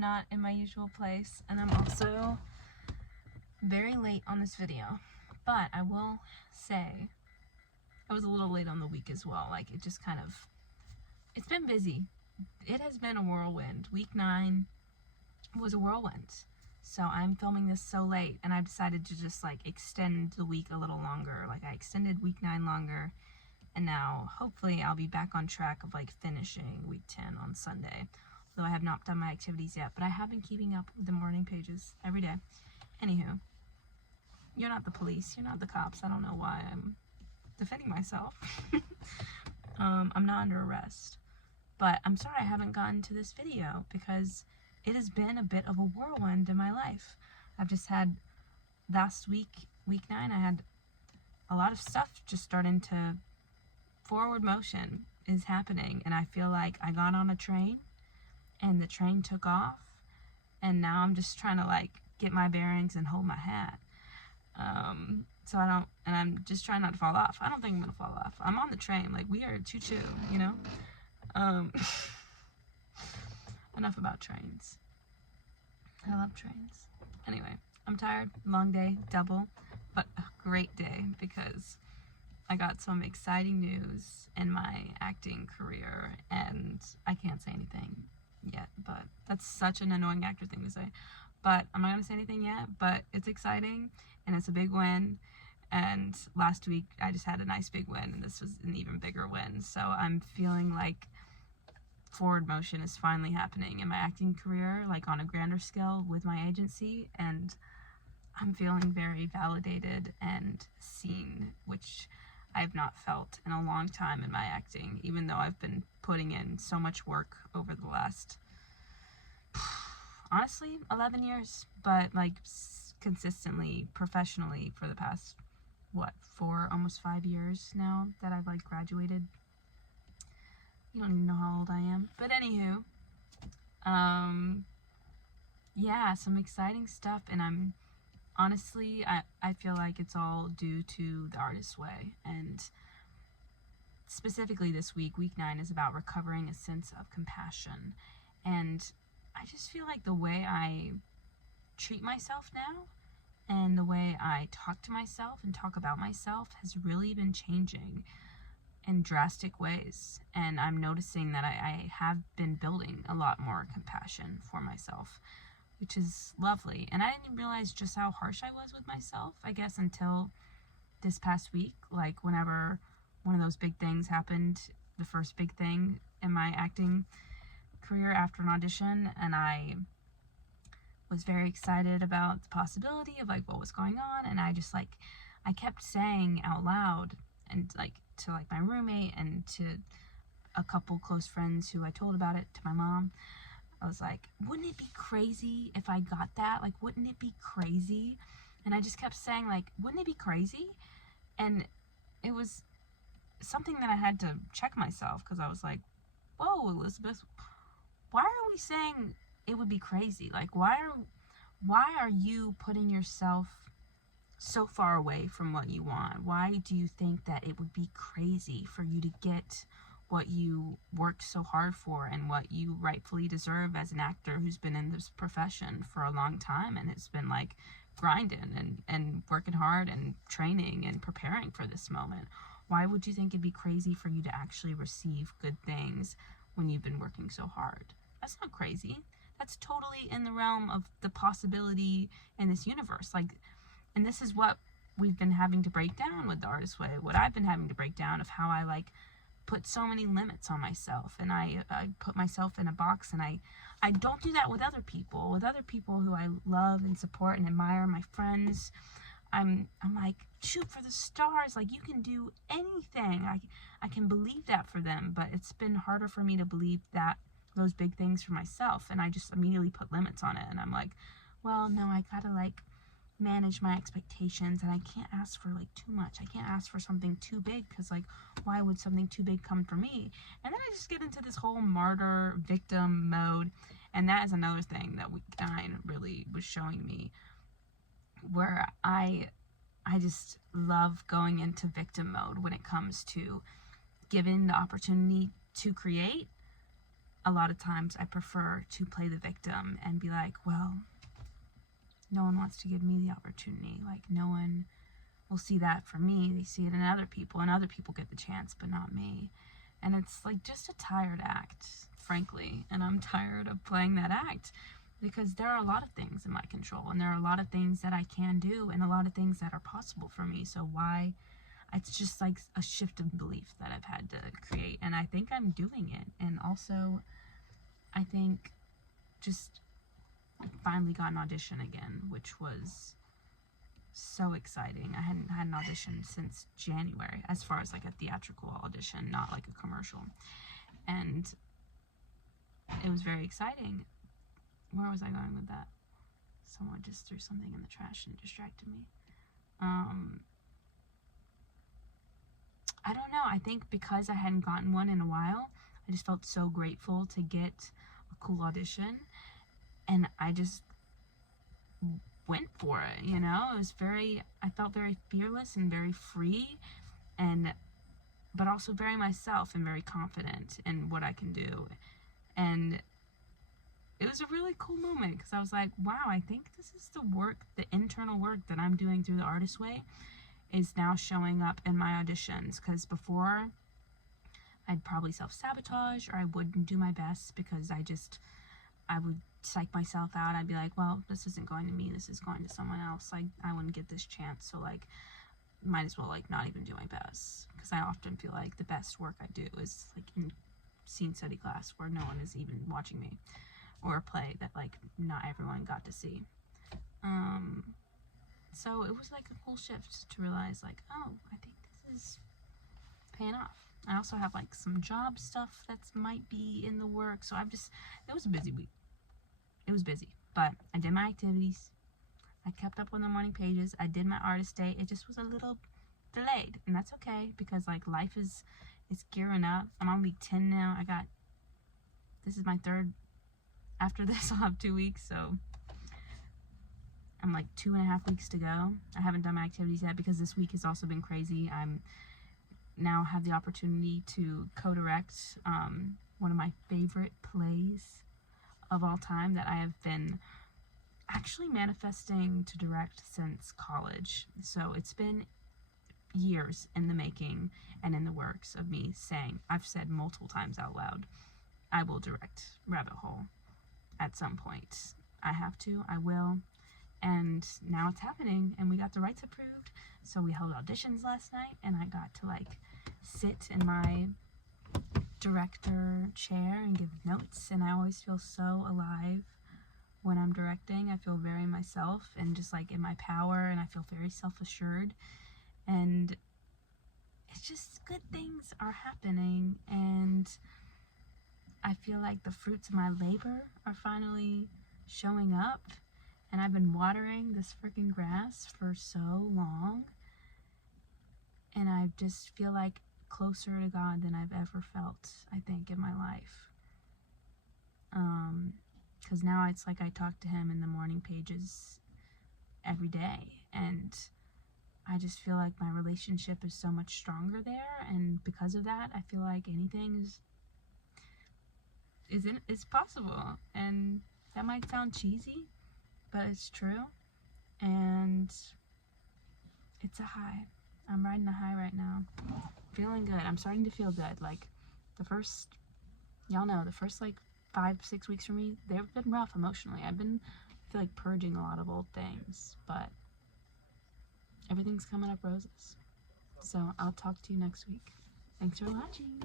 I'm not in my usual place, and I'm also very late on this video. But I will say, I was a little late on the week as well. Like, it just kind of, it's been busy. It has been a whirlwind. Week 9 was a whirlwind. So I'm filming this so late, and I've decided to just like extend the week a little longer. Like, I extended week 9 longer, and now hopefully I'll be back on track of like finishing week 10 on Sunday. Though I have not done my activities yet, but I have been keeping up with the morning pages every day. Anywho, you're not the police, you're not the cops. I don't know why I'm defending myself. I'm not under arrest. But I'm sorry I haven't gotten to this video because it has been a bit of a whirlwind in my life. I've just had, last week, week 9, I had a lot of stuff just starting to, forward motion is happening, and I feel like I got on a train and the train took off, and now I'm just trying to like get my bearings and hold my hat. So I don't, and I'm just trying not to fall off. I don't think I'm gonna fall off. I'm on the train, like we are choo-choo, you know? Enough about trains. I love trains. Anyway, I'm tired, long day, double, but a great day because I got some exciting news in my acting career, and I can't say anything yet, but that's such an annoying actor thing to say. But I'm not gonna say anything yet, but it's exciting and it's a big win. And last week I just had a nice big win, and this was an even bigger win. So I'm feeling like forward motion is finally happening in my acting career, like on a grander scale with my agency, and I'm feeling very validated and seen, which I have not felt in a long time in my acting, even though I've been putting in so much work over the last, honestly, 11 years, but like consistently, professionally for the past, what, 4, almost 5 years now that I've like graduated. You don't even know how old I am. But anywho, yeah, some exciting stuff, and I'm, honestly, I feel like it's all due to the artist's way, and specifically this week, week 9 is about recovering a sense of compassion, and I just feel like the way I treat myself now, and the way I talk to myself and talk about myself has really been changing in drastic ways, and I'm noticing that I have been building a lot more compassion for myself, which is lovely. And I didn't realize just how harsh I was with myself, I guess, until this past week. Like, whenever one of those big things happened, the first big thing in my acting career after an audition, and I was very excited about the possibility of like what was going on, and I just like, I kept saying out loud, and like to like my roommate and to a couple close friends who I told about it, to my mom, I was like, wouldn't it be crazy if I got that? Like, wouldn't it be crazy? And I just kept saying, like, wouldn't it be crazy? And it was something that I had to check myself, because I was like, whoa, Elizabeth, why are we saying it would be crazy? Like, why are you putting yourself so far away from what you want? Why do you think that it would be crazy for you to get what you worked so hard for and what you rightfully deserve as an actor who's been in this profession for a long time and has been like grinding and working hard and training and preparing for this moment? Why would you think it'd be crazy for you to actually receive good things when you've been working so hard? That's not crazy. That's totally in the realm of the possibility in this universe. Like, and this is what we've been having to break down with the Artist Way, what I've been having to break down, of how I like put so many limits on myself, and I put myself in a box, and I don't do that with other people who I love and support and admire, my friends. I'm like, shoot for the stars, like you can do anything. I can believe that for them, but it's been harder for me to believe that, those big things for myself, and I just immediately put limits on it, and I'm like, well, no, I gotta like manage my expectations, and I can't ask for like too much. I can't ask for something too big, because like, why would something too big come for me? And then I just get into this whole martyr victim mode, and that is another thing that week 9 really was showing me, where I just love going into victim mode when it comes to given the opportunity to create. a lot of times I prefer to play the victim and be like, well, no one wants to give me the opportunity. Like, no one will see that for me. They see it in other people, and other people get the chance, but not me. And it's like just a tired act, frankly. And I'm tired of playing that act because there are a lot of things in my control, and there are a lot of things that I can do, and a lot of things that are possible for me. So why? It's just like a shift of belief that I've had to create, and I think I'm doing it. And also, I think just finally got an audition again, which was so exciting. I hadn't had an audition since January, as far as like a theatrical audition, not like a commercial. And it was very exciting. Where was I going with that? Someone just threw something in the trash and distracted me. I don't know. I think because I hadn't gotten one in a while, I just felt so grateful to get a cool audition. And I just went for it, you know? I felt very fearless and very free, but also very myself and very confident in what I can do. And it was a really cool moment because I was like, wow, I think this is the internal work that I'm doing through the Artist Way is now showing up in my auditions. Because before, I'd probably self-sabotage, or I wouldn't do my best because I would psych myself out. I'd be like, well, this isn't going to me, this is going to someone else. Like, I wouldn't get this chance, so like, might as well like not even do my best. Because I often feel like the best work I do is like in scene study class where no one is even watching me, or a play that like not everyone got to see. So it was like a cool shift to realize like, oh, I think this is paying off. I also have like some job stuff that might be in the work, so it was a busy week. It was busy, but I did my activities. I kept up on the morning pages. I did my artist day. It just was a little delayed, and that's okay because like life is gearing up. I'm on week 10 now. This is my third. After this, I'll have 2 weeks, so I'm like 2.5 weeks to go. I haven't done my activities yet because this week has also been crazy. I'm now have the opportunity to co-direct one of my favorite plays of all time that I have been actually manifesting to direct since college. So it's been years in the making and in the works of me saying, I've said multiple times out loud, I will direct Rabbit Hole at some point. I have to, I will, and now it's happening, and we got the rights approved. So we held auditions last night, and I got to like sit in my director chair and give notes, and I always feel so alive when I'm directing. I feel very myself and just like in my power, and I feel very self-assured, and it's just good things are happening, and I feel like the fruits of my labor are finally showing up, and I've been watering this freaking grass for so long, and I just feel like closer to God than I've ever felt, I think, in my life. Because now it's like I talk to him in the morning pages every day, and I just feel like my relationship is so much stronger there, and because of that, I feel like anything is possible. And that might sound cheesy, but it's true, and it's a high. I'm riding a high right now. Feeling good. I'm starting to feel good. Like the first like 5-6 weeks for me, they've been rough emotionally. I feel like purging a lot of old things, but everything's coming up roses. So I'll talk to you next week. Thanks for watching.